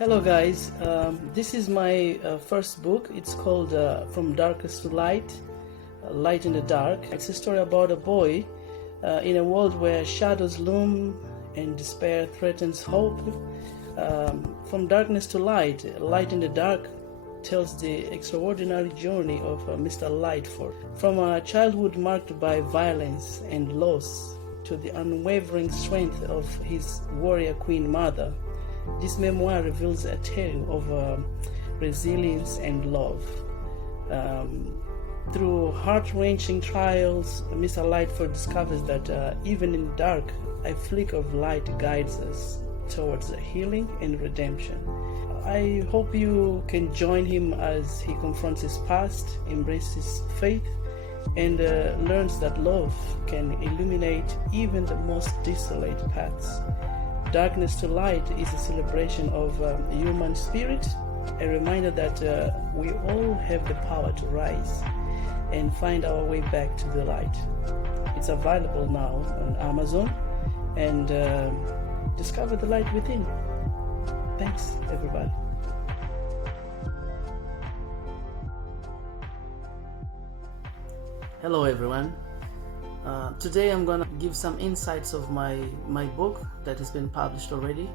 Hello guys, this is my first book. It's called From Darkness to Light, Light in the Dark. It's a story about a boy in a world where shadows loom and despair threatens hope. From Darkness to Light, Light in the Dark tells the extraordinary journey of Mr. Lightford. From a childhood marked by violence and loss to the unwavering strength of his warrior queen mother, this memoir reveals a tale of resilience and love. Through heart-wrenching trials, Mr. Lightford discovers that even in dark, a flick of light guides us towards healing and redemption. I hope you can join him as he confronts his past, embraces faith, and learns that love can illuminate even the most desolate paths. Darkness to Light is a celebration of human spirit, a reminder that we all have the power to rise and find our way back to the light. It's available now on Amazon, and discover the light within. Thanks, everybody. Hello, everyone. Today I'm gonna give some insights of my book that has been published already.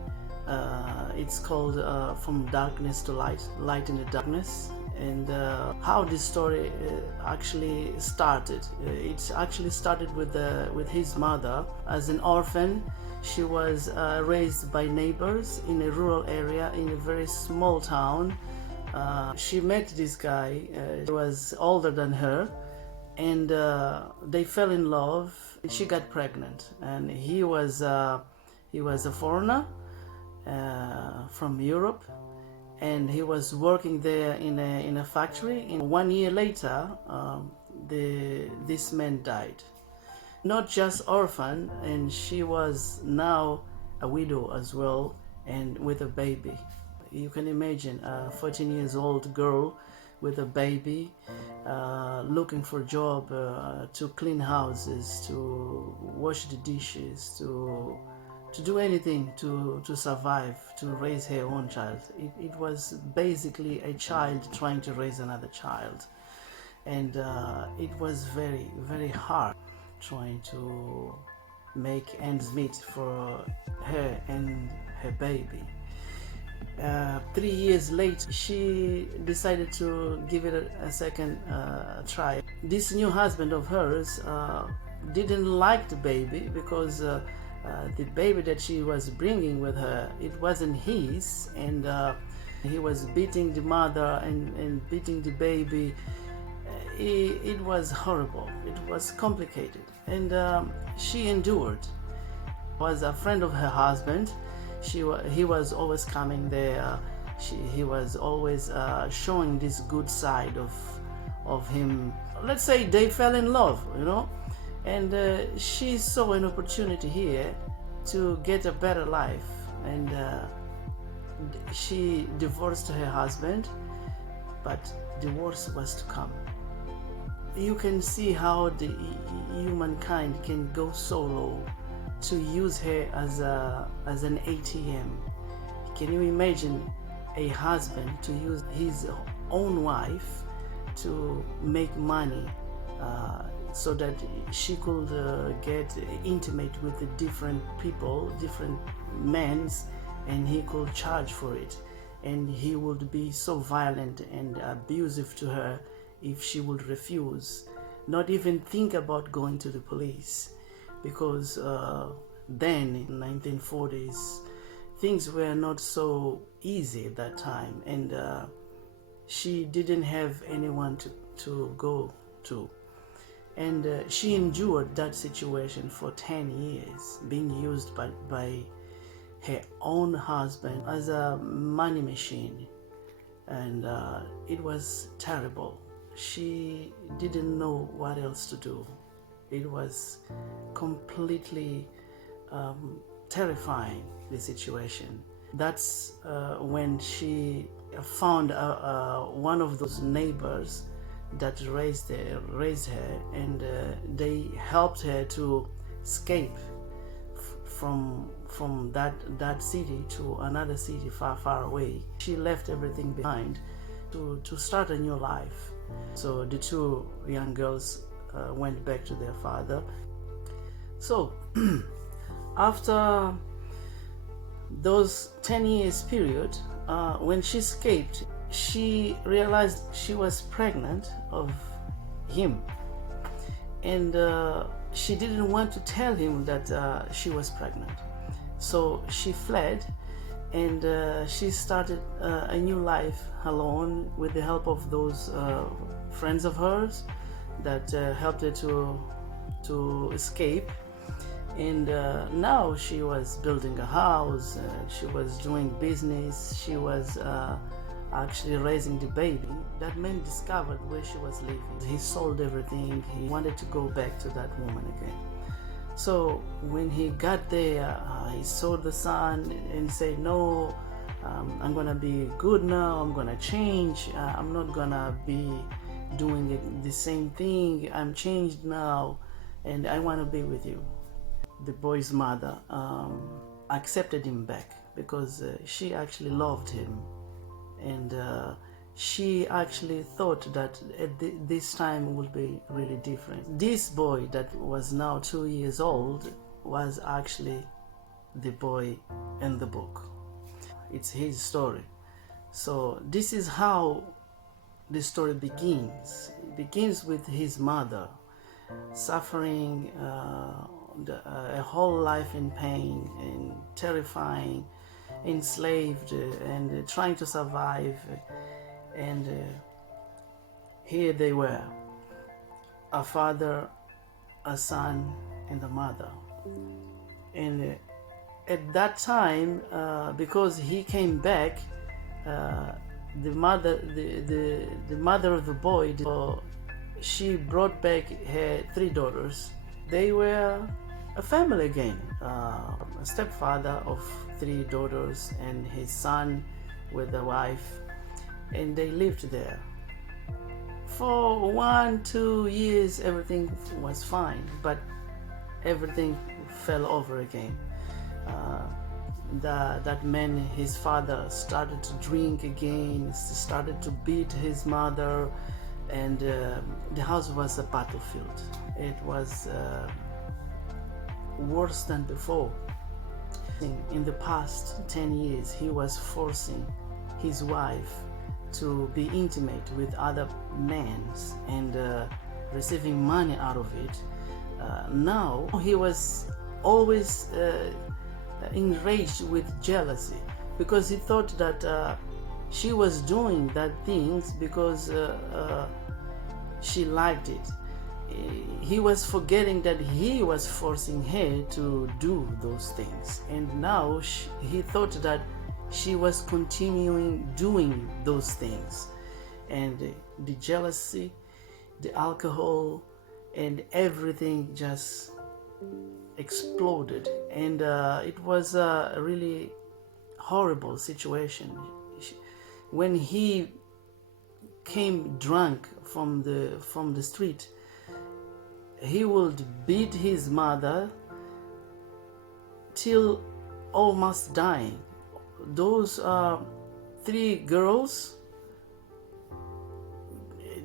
It's called From Darkness to Light, Light in the Darkness, and how this story actually started. It actually started with his mother. As an orphan, she was raised by neighbors in a rural area in a very small town. She met this guy. He was older than her, and they fell in love. She got pregnant, and he was a foreigner from Europe, and he was working there in a factory. And 1 year later, this man died. Not just orphan, and she was now a widow as well, and with a baby. You can imagine a 14 years old girl with a baby, looking for a job, to clean houses, to wash the dishes, to do anything to survive, to raise her own child. It was basically a child trying to raise another child, and it was very, very hard trying to make ends meet for her and her baby. 3 years later, she decided to give it a second try. This new husband of hers didn't like the baby because the baby that she was bringing with her, it wasn't his, and he was beating the mother and beating the baby. It was horrible. It was complicated, and she endured. Was a friend of her husband. He was always coming there. He was always showing this good side of him. Let's say they fell in love, and she saw an opportunity here to get a better life, and she divorced her husband, but divorce was to come. You can see how the humankind can go so low to use her as an ATM. Can you imagine a husband to use his own wife to make money so that she could get intimate with the different people, different men, and he could charge for it, and he would be so violent and abusive to her if she would refuse, not even think about going to the police, because then in 1940s things were not so easy at that time, and she didn't have anyone to go to, and she endured that situation for 10 years, being used by her own husband as a money machine, and it was terrible. She didn't know what else to do. It was completely terrifying, the situation. That's when she found one of those neighbors that raised her, and they helped her to escape from from that city to another city far away. She left everything behind to start a new life. So the two young girls went back to their father. So after those 10 years period, when she escaped, she realized she was pregnant of him, and she didn't want to tell him that she was pregnant. So she fled, and she started a new life alone with the help of those friends of hers that helped her to escape. And now she was building a house, she was doing business, she was actually raising the baby. That man discovered where she was living. He sold everything. He wanted to go back to that woman again. So when he got there, he saw the son and said, no, I'm gonna be good now, I'm gonna change, I'm not gonna be doing the same thing, I'm changed now, and I want to be with you. The boy's mother accepted him back because she actually loved him, and she actually thought that this time would be really different. This boy that was now 2 years old was actually the boy in the book. It's his story. So this is how the story begins. It begins with his mother suffering a whole life in pain and terrifying, enslaved, and trying to survive. And here they were, a father, a son, and a mother. And at that time, because he came back, the mother of the boy, she brought back her 3 daughters. They were a family again, a stepfather of 3 daughters and his son with a wife, and they lived there. For 1-2 years, everything was fine, but everything fell over again. That man, his father, started to drink again, started to beat his mother, and the house was a battlefield. It was worse than before. In the past 10 years, he was forcing his wife to be intimate with other men and receiving money out of it. Now he was always enraged with jealousy because he thought that she was doing that things because she liked it. He was forgetting that he was forcing her to do those things, and now he thought that she was continuing doing those things, and the jealousy, the alcohol, and everything just exploded, and it was a really horrible situation. When he came drunk from the street, he would beat his mother till almost dying. Those 3 girls,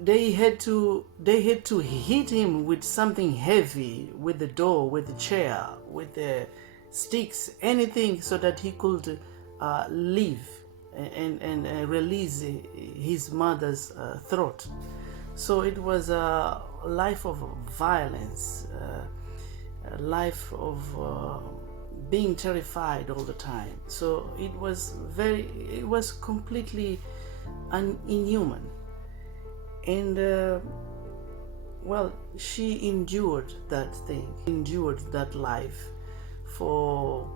they had to hit him with something heavy, with the door, with the chair, with the sticks, anything, so that he could leave and release his mother's throat. So it was a life of violence, a life of being terrified all the time. So it was completely inhuman. And well, she endured that thing, endured that life for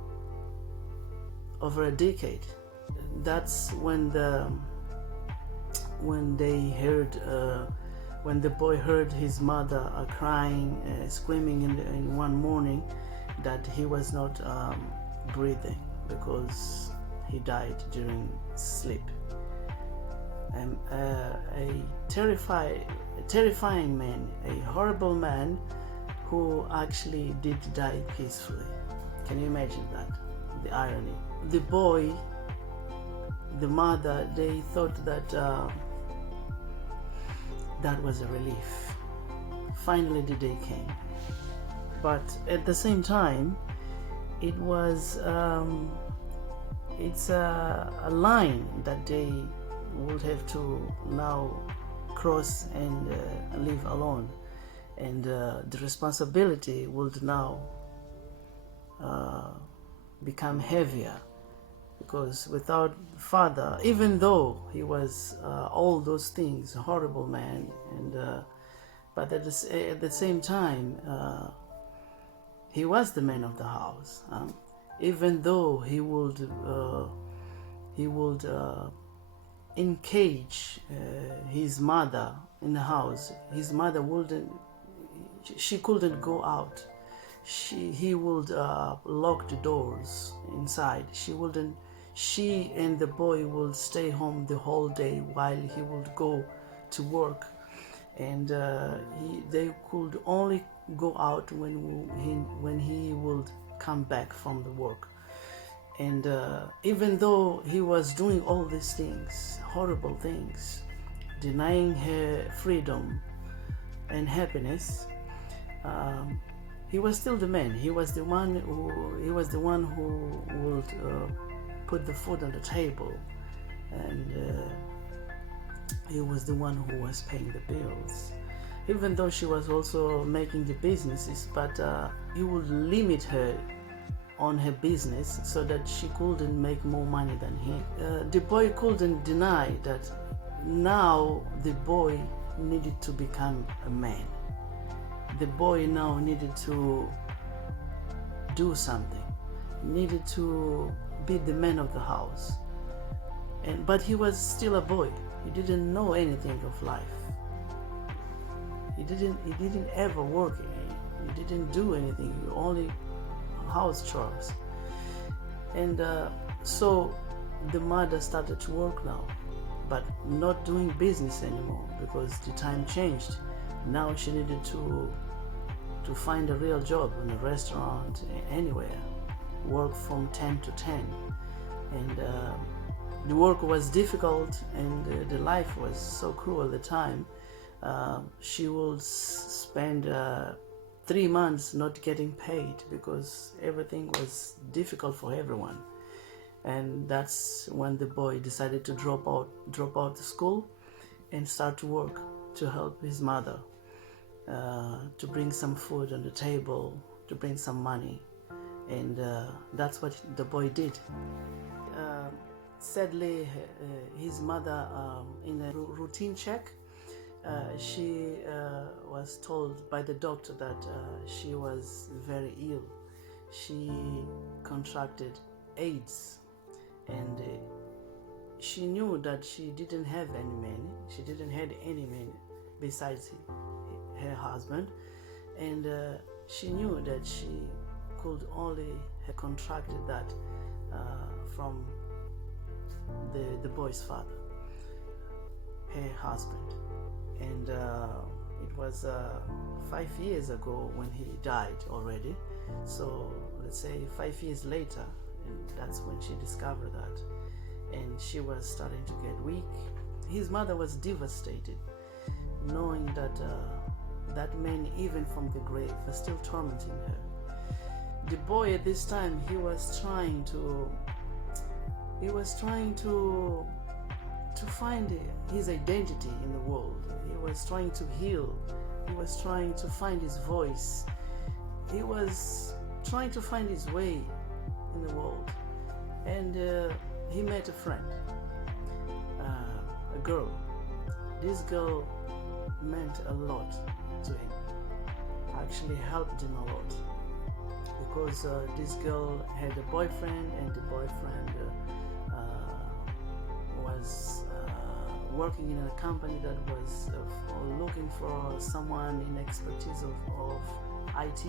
over a decade. That's when the boy heard his mother crying, screaming in one morning that he was not breathing because he died during sleep. A terrifying man, a horrible man who actually did die peacefully. Can you imagine that? the irony. The boy, the mother, they thought that that was a relief. Finally, the day came. But at the same time, it was it's a line that they would have to now cross and live alone, and the responsibility would now become heavier, because without father, even though he was all those things, horrible man, and but at the same time he was the man of the house. Even though he would engage his mother in the house, his mother she couldn't go out. He would lock the doors inside. She and the boy would stay home the whole day while he would go to work, and they could only go out when he would come back from the work. And even though he was doing all these things, horrible things, denying her freedom and happiness, he was still the man. He was the one who would put the food on the table, and he was the one who was paying the bills. Even though she was also making the businesses, but he would limit her on her business so that she couldn't make more money than him. The boy couldn't deny that now the boy needed to become a man. The boy now needed to do something, needed to be the man of the house. But he was still a boy. He didn't know anything of life. He didn't ever work. He didn't do anything. Only house chores. And so the mother started to work now, but not doing business anymore because the time changed. Now she needed to find a real job in a restaurant, anywhere, work from 10 to 10. And the work was difficult, and the life was so cruel at the time. She would spend 3 months not getting paid because everything was difficult for everyone. And that's when the boy decided to drop out the school and start to work to help his mother, to bring some food on the table, to bring some money. And that's what the boy did. Sadly, his mother, in a routine check, she was told by the doctor that she was very ill. She contracted AIDS, and she knew that she didn't have any man. She didn't have any man besides her husband, and she knew that she could only have contracted that from the boy's father, her husband. And it was 5 years ago when he died already. So let's say 5 years later, and that's when she discovered that. And she was starting to get weak. His mother was devastated, knowing that that man, even from the grave, was still tormenting her. The boy at this time, he was trying to find his identity in the world. He was trying to heal. He was trying to find his voice. He was trying to find his way in the world. And he met a friend, a girl. This girl meant a lot to him, actually helped him a lot, because this girl had a boyfriend, and the boyfriend was working in a company that was looking for someone in expertise of IT,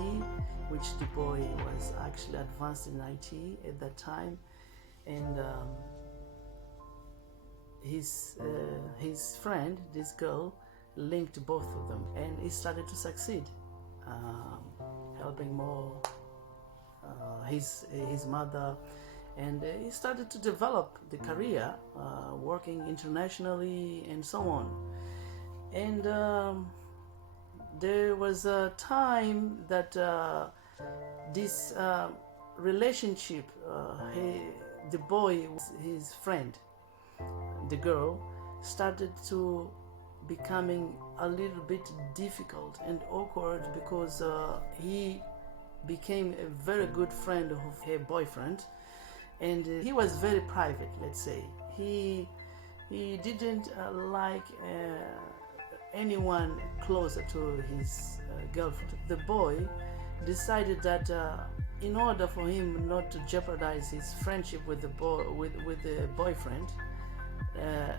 which the boy was actually advanced in IT at that time. And his friend, this girl, linked both of them, and he started to succeed, helping more his mother, and he started to develop the career, working internationally and so on. And there was a time that this relationship, the boy, his friend, the girl, started to becoming a little bit difficult and awkward, because he became a very good friend of her boyfriend, and he was very private, let's say. He didn't like anyone closer to his girlfriend. The boy decided that in order for him not to jeopardize his friendship with the boyfriend,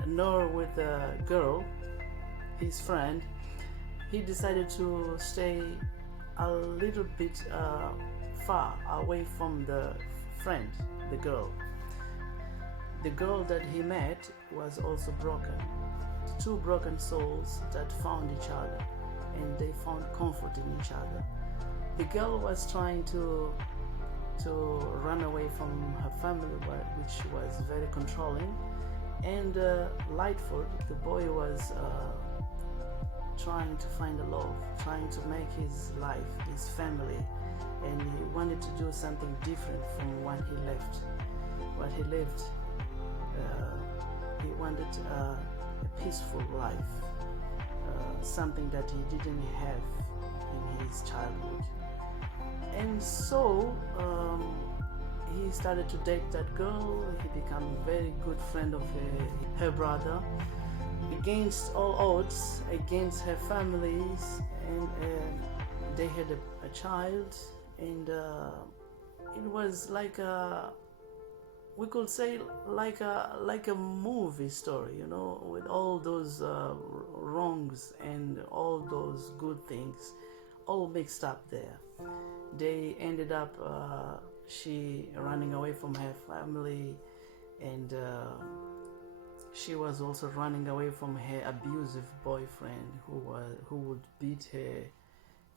nor with the girl, his friend, he decided to stay a little bit far away from the friend, the girl. The girl that he met was also broken. Two broken souls that found each other, and they found comfort in each other. The girl was trying to run away from her family, which was very controlling, and Lightfoot, the boy, was trying to find a love, trying to make his life, his family, and he wanted to do something different from what he lived. He wanted a peaceful life, something that he didn't have in his childhood. And so he started to date that girl. He became a very good friend of her brother, against all odds, against her families, and they had a child, and it was like we could say like a movie story, with all those wrongs and all those good things all mixed up there. They ended up she running away from her family, and she was also running away from her abusive boyfriend, who would beat her,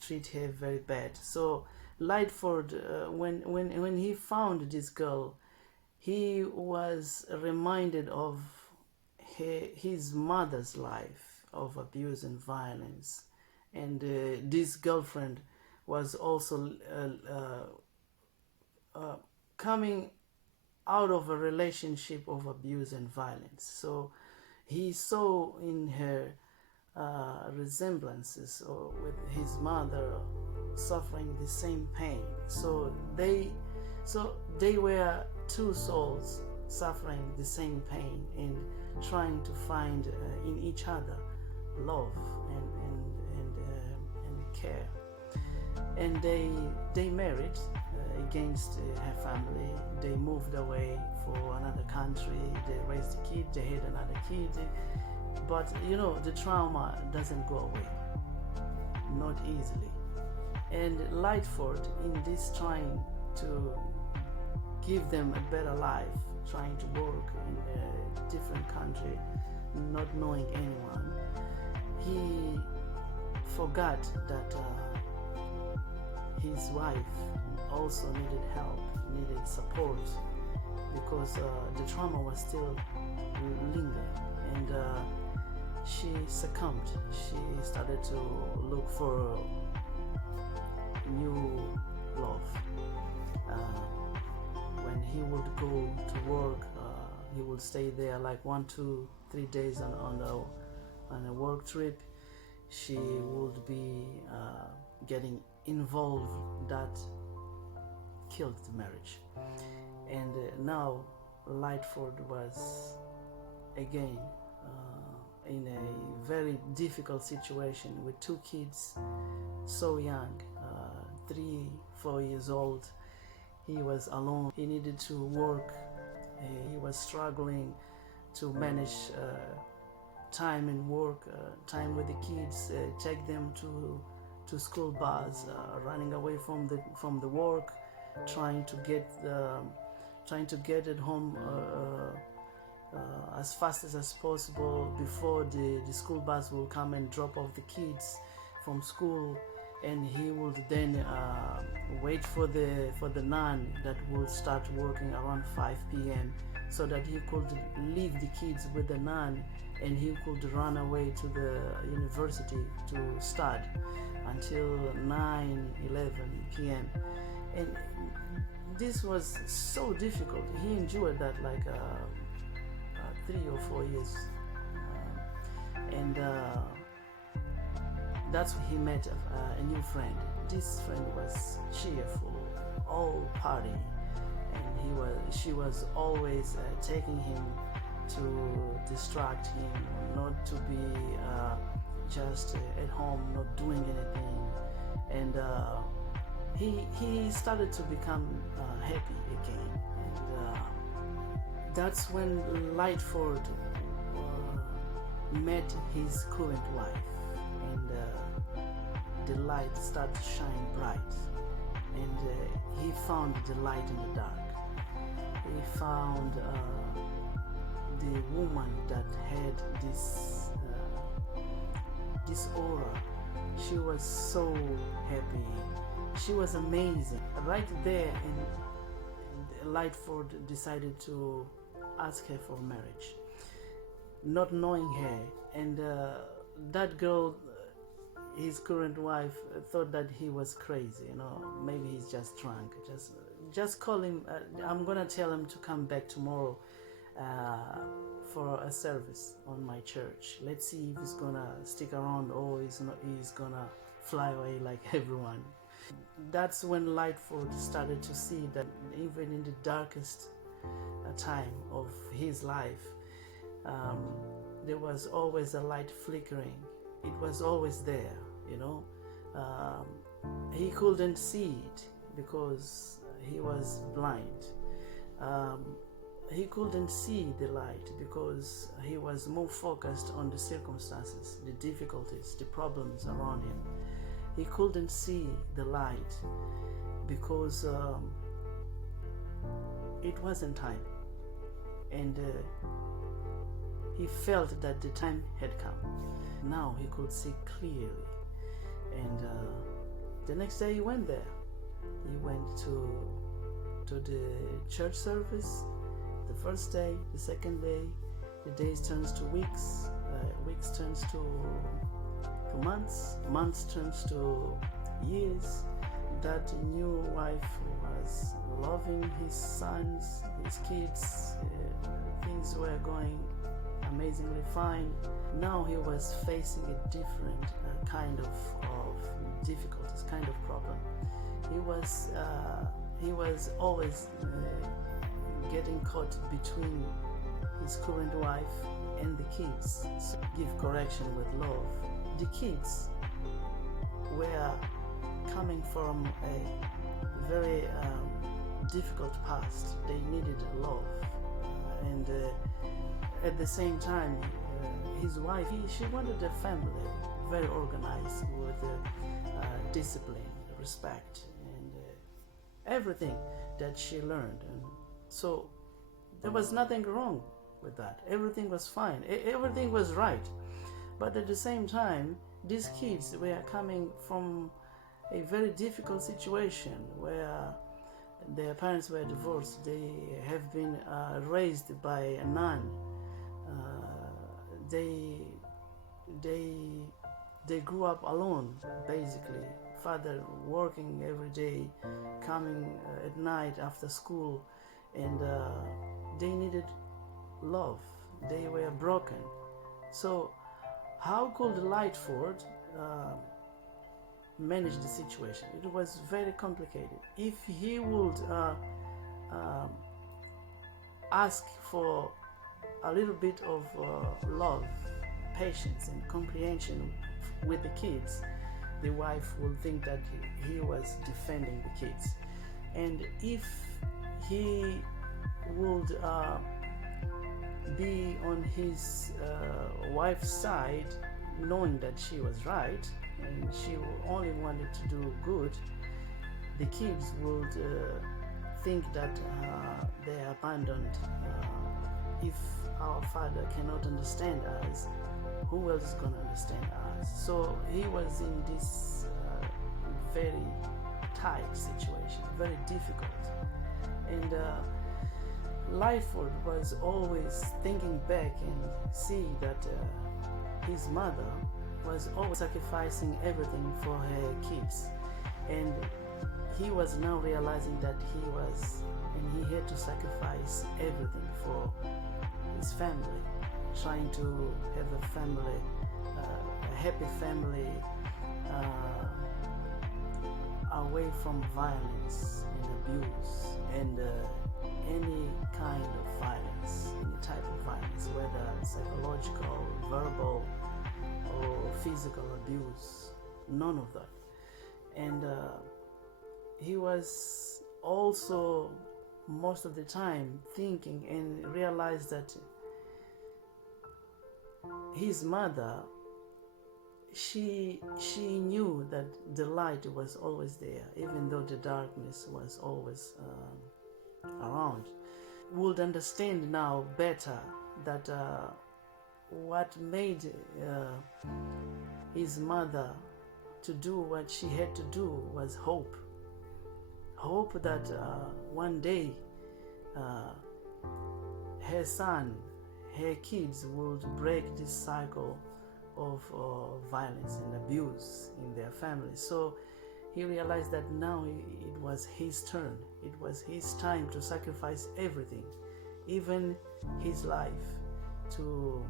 treat her very bad. So Lightfoot, when he found this girl, he was reminded of his mother's life of abuse and violence, and this girlfriend was also coming out of a relationship of abuse and violence. So he saw in her resemblances with his mother, suffering the same pain. So they were two souls suffering the same pain and trying to find in each other love and care. And they married against her family. They moved away for another country. They raised a kid. They had another kid. But the trauma doesn't go away, not easily. And Lightfoot, in this trying to give them a better life, trying to work in a different country, not knowing anyone, he forgot that his wife also needed help, needed support, because the trauma was still lingering, and she succumbed. She started to look for new love. When he would go to work, he would stay there like 1, 2, 3 days on a work trip. She would be getting involved. That killed the marriage. And now Lightfoot was again in a very difficult situation with 2 kids, so young, 3, 4 years old. He was alone. He needed to work. He was struggling to manage time and work, time with the kids, take them to school bus, running away from the work, trying to get at home as fast as possible before the school bus will come and drop off the kids from school. and he would then wait for the nun that would start working around 5 p.m. so that he could leave the kids with the nun, and he could run away to the university to study until 9-11 p.m. And this was so difficult. He endured that like 3 or 4 years, and that's when he met a new friend. This friend was cheerful, all party, and she was always taking him to distract him, not to be just at home, not doing anything, and he started to become happy again, and that's when Lightford met his current wife, and the light started to shine bright, and he found the light in the dark. He found the woman that had this aura. She was so happy. She was amazing. Right there, and Lightford decided to ask her for marriage, not knowing her, and that girl, his current wife, thought that he was crazy. Maybe he's just drunk. Just call him. I'm gonna tell him to come back tomorrow for a service on my church. Let's see if he's gonna stick around or he's gonna fly away like everyone. That's when Lightford started to see that even in the darkest time of his life, there was always a light flickering. It was always there, He couldn't see it because he was blind. He couldn't see the light because he was more focused on the circumstances, the difficulties, the problems around him. He couldn't see the light because it wasn't time, and he felt that the time had come. Now he could see clearly, and the next day he went there. He went to the church service. The first day, the second day, the days turns to weeks, weeks turns to months, months turns to years. That new wife was loving his sons, his kids. Things were going amazingly fine. Now he was facing a different kind of difficulties, kind of problem. He was always getting caught between his current wife and the kids. So give correction with love. The kids were coming from a very difficult past. They needed love, and at the same time, his wife, she wanted a family very organized with discipline, respect, and everything that she learned. And so there was nothing wrong with that. Everything was fine. Everything was right. But at the same time, these kids were coming from a very difficult situation where their parents were divorced. They have been raised by a nun. They grew up alone, basically. Father working every day, coming at night after school, and they needed love. They were broken. So how could Lightford manage the situation? It was very complicated. If he would ask for a little bit of love, patience, and comprehension with the kids, the wife would think that he was defending the kids. And if he would be on his wife's side, knowing that she was right and she only wanted to do good, the kids would think that they are abandoned. If our father cannot understand us, who else is going to understand us? So he was in this very tight situation, very difficult. And Lightfoot was always thinking back and see that his mother was always sacrificing everything for her kids, and he was now realizing that he had to sacrifice everything for his family, trying to have a family, a happy family, away from violence and abuse and any kind of violence, any type of violence, whether psychological, verbal, or physical abuse, none of that. And he was also most of the time thinking and realized that his mother, she knew that the light was always there, even though the darkness was always around. Would understand now better that what made his mother to do what she had to do was hope. Hope that one day her son, her kids would break this cycle of violence and abuse in their family. So he realized that now it was his turn. It was his time to sacrifice everything, even his life, to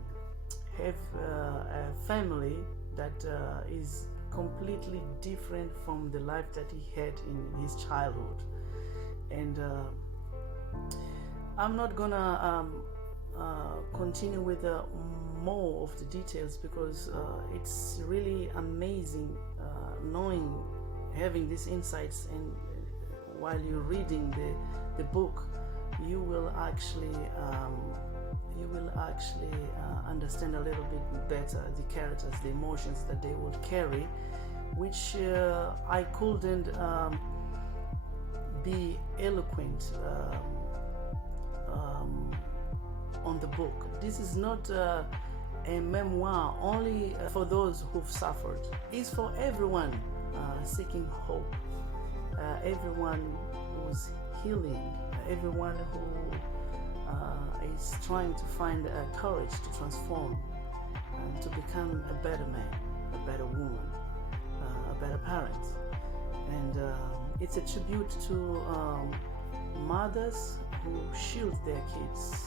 have a family that is completely different from the life that he had in his childhood. And I'm not gonna continue with more of the details because it's really amazing knowing, having these insights, and while you're reading the book, you will actually understand a little bit better the characters, the emotions that they would carry, which I couldn't be eloquent on the book. This is not a memoir only for those who've suffered. It's for everyone seeking hope, everyone who's healing, everyone who is trying to find courage to transform, to become a better man, a better woman, a better parent. And it's a tribute to mothers who shield their kids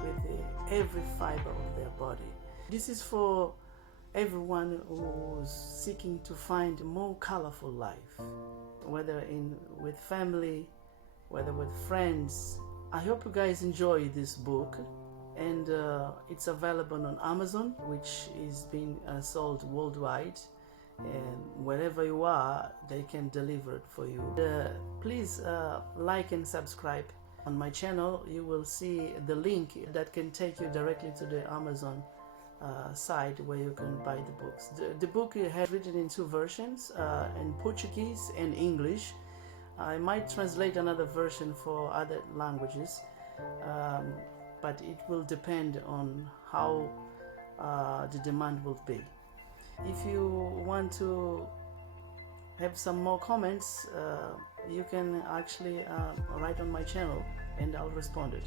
with every fiber of their body. This is for everyone who's seeking to find a more colorful life, whether with family, whether with friends. I hope you guys enjoy this book, and it's available on Amazon, which is being sold worldwide, and wherever you are, they can deliver it for you. Please like and subscribe. On my channel, you will see the link that can take you directly to the Amazon site where you can buy the books. The book has written in two versions, in Portuguese and English. I might translate another version for other languages, but it will depend on how the demand will be. If you want to have some more comments, you can actually write on my channel and I'll respond it.